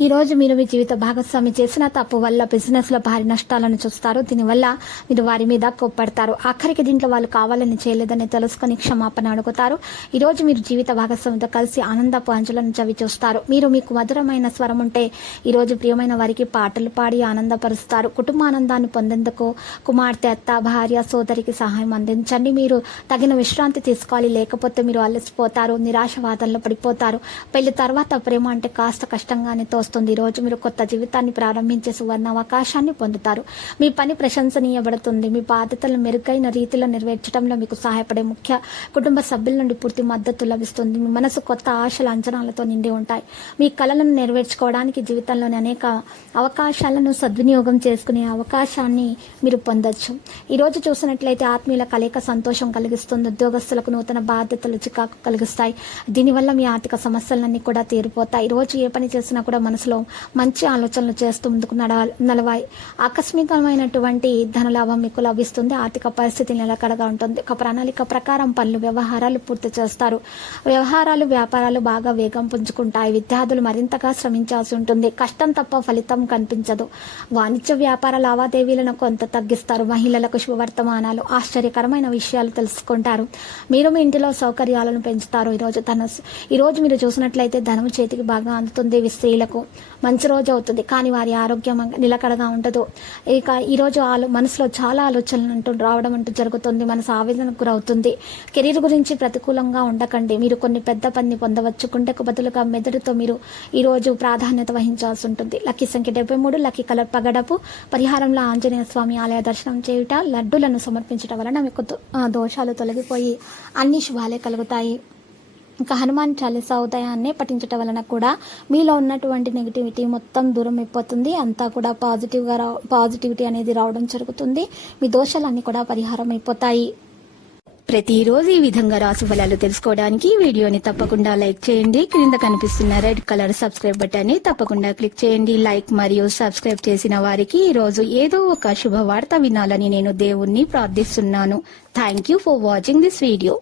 ఈ రోజు మీరు మీ జీవిత భాగస్వామి చేసిన తప్పు వల్ల బిజినెస్లో భారీ నష్టాలను చూస్తారు. దీనివల్ల మీరు వారి మీద కోప్పడతారు. ఆఖరికి దీంట్లో వాళ్ళు కావాలని చేయలేదని తెలుసుకొని క్షమాపణ అడుగుతారు. ఈ రోజు మీరు జీవిత భాగస్వామితో కలిసి ఆనందపు అంచులను చవి చూస్తారు. మీరు మీకు మధురమైన స్వరం ఉంటే ఈ రోజు ప్రియమైన వారికి పాటలు పాడి ఆనందపరుస్తారు. కుటుంబ ఆనందాన్ని పొందేందుకు కుమార్తె అత్త భార్య సోదరికి సహాయం అందించండి. మీరు తగిన విశ్రాంతి తీసుకోవాలి. లేకపోతే మీరు అలసిపోతారు. నిరాశవాదంలో పడిపోతారు. పెళ్ళి తర్వాత ప్రేమ అంటే కాస్త కష్టంగానే తోస్తారు ఈ రోజు మీరు కొత్త జీవితాన్ని ప్రారంభించే సువర్ణ అవకాశాన్ని పొందుతారు. మీ పని ప్రశంసనీయబడుతుంది. మీ బాధ్యతలను మెరుగైన రీతిలో నెరవేర్చడంలో మీకు సహాయపడే ముఖ్య కుటుంబ సభ్యుల నుండి పూర్తి మద్దతు లభిస్తుంది. మీ మనసు కొత్త ఆశల అంచనాలతో నిండి ఉంటాయి. మీ కళలను నెరవేర్చుకోవడానికి జీవితంలోని అనేక అవకాశాలను సద్వినియోగం చేసుకునే అవకాశాన్ని మీరు పొందొచ్చు. ఈ రోజు చూసినట్లయితే ఆత్మీయుల కలయిక సంతోషం కలిగిస్తుంది. ఉద్యోగస్తులకు నూతన బాధ్యతలు చికాకు కలిగిస్తాయి. దీనివల్ల మీ ఆర్థిక సమస్యలన్నీ కూడా తీరిపోతాయి. ఈ రోజు ఏ పని చేసినా కూడా మనసులో మంచి ఆలోచనలు చేస్తూ ముందుకు నడవాలి నలవాయి ఆకస్మికమైనటువంటి ధనలాభం మీకు లభిస్తుంది ఆర్థిక పరిస్థితి నిలకడగా ఉంటుంది. ఒక ప్రణాళిక ప్రకారం పనులు వ్యవహారాలు పూర్తి చేస్తారు. వ్యవహారాలు వ్యాపారాలు బాగా వేగం పుంజుకుంటాయి. విద్యార్థులు మరింతగా శ్రమించాల్సి ఉంటుంది. కష్టం తప్ప ఫలితం కనిపించదు. వాణిజ్య వ్యాపార లావాదేవీలను కొంత తగ్గిస్తారు. మహిళలకు శుభవర్తమానాలు ఆశ్చర్యకరమైన విషయాలు తెలుసుకుంటారు. మీరు మీ ఇంటిలో సౌకర్యాలను పెంచుతారు. ఈరోజు ధనస్సు ఈరోజు మీరు చూసినట్లయితే ధనం చేతికి బాగా అందుతుంది. స్త్రీలకు స్త్రీలకు మంచి రోజు అవుతుంది. కానీ వారి ఆరోగ్యం నిలకడగా ఉండదు. ఇక ఈరోజు ఆలో మనసులో చాలా ఆలోచనలు అంటూ రావడం అంటూ జరుగుతుంది. మనసు ఆవేదనకు గురవుతుంది. కెరీర్ గురించి ప్రతికూలంగా ఉండకండి. మీరు కొన్ని పెద్ద పని పొందవచ్చు. గుండెకు బదులుగా మెదడుతో మీరు ఈరోజు ప్రాధాన్యత వహించాల్సి ఉంటుంది. లక్కీ సంఖ్య డెబ్బై మూడు లక్కీ కలర్ పగడపు పరిహారంలో ఆంజనేయ స్వామి ఆలయ దర్శనం చేయుట లడ్డులను సమర్పించడం వలన మీకు దోషాలు తొలగిపోయి అన్ని శుభాలే కలుగుతాయి. ఇంకా హనుమాన్ చాలీసా ఉదయాన్నే పఠించటం వలన కూడా మీలో ఉన్నటువంటి నెగిటివిటీ మొత్తం దూరం అయిపోతుంది. అంతా కూడా పాజిటివ్గా రా పాజిటివిటీ అనేది రావడం జరుగుతుంది. మీ దోషాలన్నీ కూడా పరిహారం అయిపోతాయి. ప్రతిరోజు ఈ విధంగా రాసు ఫలాలు తెలుసుకోవడానికి వీడియోని తప్పకుండా లైక్ చేయండి. క్రింద కనిపిస్తున్న రెడ్ కలర్ సబ్స్క్రైబ్ బటన్ని తప్పకుండా క్లిక్ చేయండి. లైక్ మరియు సబ్స్క్రైబ్ చేసిన వారికి ఈ రోజు ఏదో ఒక శుభవార్త వినాలని నేను దేవుణ్ణి ప్రార్థిస్తున్నాను. Thank you for watching this video